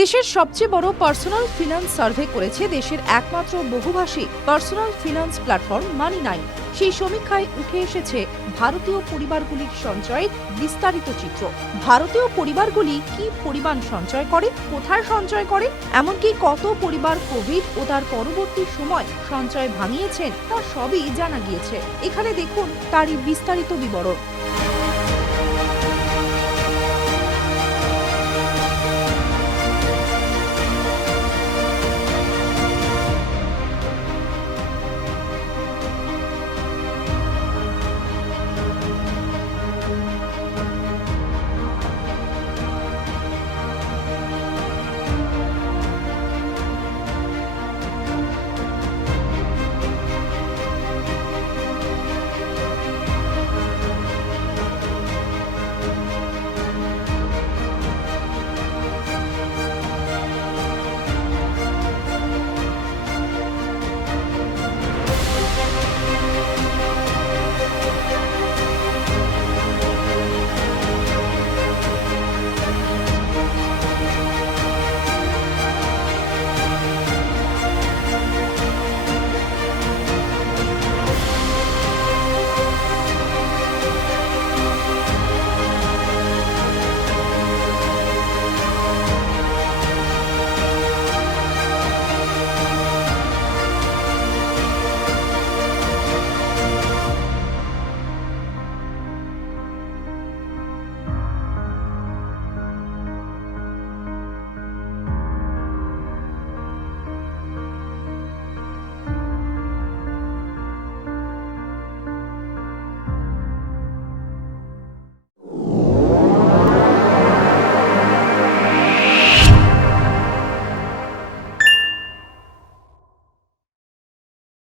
দেশের সবচেয়ে বড় পার্সোনাল ফিন্যান্স সার্ভে করেছে দেশের একমাত্র বহুভাষী পার্সোনাল ফিন্যান্স প্ল্যাটফর্ম মানি9। সেই সমীক্ষায় উঠে এসেছে ভারতীয় পরিবারগুলির সঞ্চয়ের বিস্তারিত চিত্র। ভারতীয় পরিবারগুলি কি পরিমাণ সঞ্চয় করে, কোথায় সঞ্চয় করে, এমনকি কত পরিবার কোভিড ও তার পরবর্তী সময় সঞ্চয় ভাঙিয়েছেন, তা সবই জানা গিয়েছে। এখানে দেখুন তারই বিস্তারিত বিবরণ।